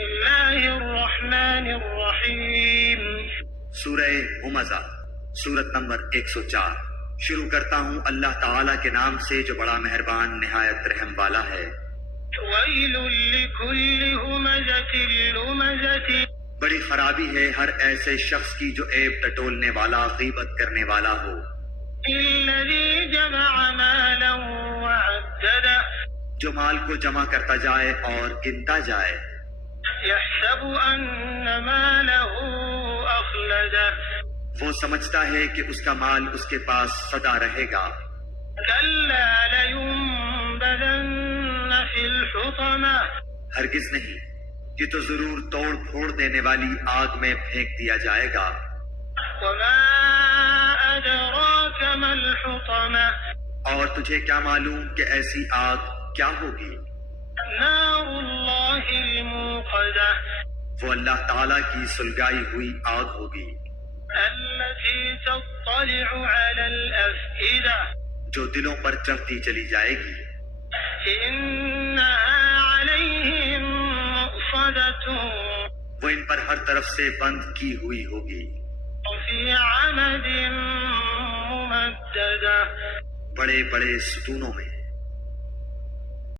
اللہ الرحمن الرحیم۔ سورہ ہمزہ سورت نمبر 104۔ شروع کرتا ہوں اللہ تعالیٰ کے نام سے جو بڑا مہربان نہایت رحم والا ہے۔ ویل لکل ہمزۃ لمزۃ، بڑی خرابی ہے ہر ایسے شخص کی جو عیب ٹٹولنے والا، غیبت کرنے والا ہو۔ الذی جمع مالا وعددہ، جو مال کو جمع کرتا جائے اور گنتا جائے۔ یحسب ان مالہ اخلدہ، وہ سمجھتا ہے کہ اس کا مال اس کے پاس سدا رہے گا۔ کلا لینبذن فی الحطمہ، ہرگز نہیں، یہ تو ضرور توڑ پھوڑ دینے والی آگ میں پھینک دیا جائے گا۔ وما ادراک ما الحطمہ، اور تجھے کیا معلوم کہ ایسی آگ کیا ہوگی؟ نار اللہ الموقدہ، وہ اللہ تعالیٰ کی سلگائی ہوئی آگ ہوگی، التي تطلع على الأفئدة، جو دلوں پر چڑھتی چلی جائے گی۔ إنها عليهم مؤصدة، وہ ان پر ہر طرف سے بند کی ہوئی ہوگی، وفي عمد ممددة، بڑے بڑے ستونوں میں۔